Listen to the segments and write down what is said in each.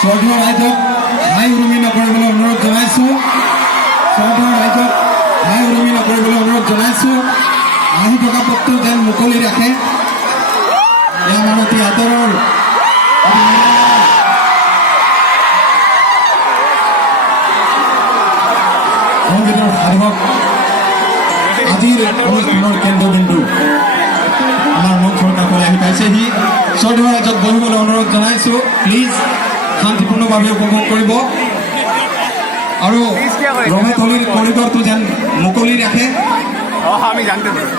শ্ৰদ্ধেয় ৰাইজক হাই উৰুমি নকৰিবলৈ অনুৰোধ জনাইছোঁ। শ্ৰদ্ধেয় ৰাইজক হাই উৰুমি নকৰিবলৈ অনুৰোধ জনাইছোঁ। আহি থকা পথটো যেন মুকলি ৰাখে। এয়া আমাৰ অতি আদৰৰ সংগীতৰ সাধক আজিৰ অনুষ্ঠানৰ কেন্দ্ৰবিন্দু আমাৰ মঞ্চৰ কাষলৈ আহি পাইছেহি। শ্ৰদ্ধেয় ৰাইজক বহিবলৈ অনুৰোধ জনাইছোঁ। প্লিজ শান্তিপূৰ্ণভাৱে উপভোগ কৰিব আৰু ৰমেথলীৰ কৰিডৰটো যেন মুকলি ৰাখে। আমি জানতে পাৰি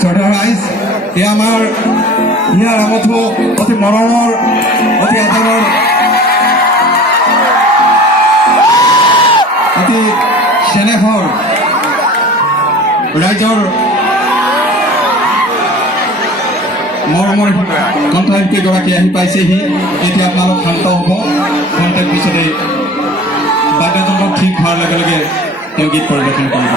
শ্ৰদ্ধেয় ৰাইজ, এয়া আমাৰ হিয়া ৰামথু অতি মৰমৰ অতি আদৰৰ অতি চেনেহৰ ৰাইজৰ মৰমৰ কণ্ঠশিল্পীগৰাকী আহি পাইছেহি। এতিয়া আপোনালোক শান্ত হ'ব। খন্তেক পিছতে বাদ্যযন্ত্ৰ ঠিক হোৱাৰ লগে লগে তেওঁ গীত পৰিৱেশন কৰিব।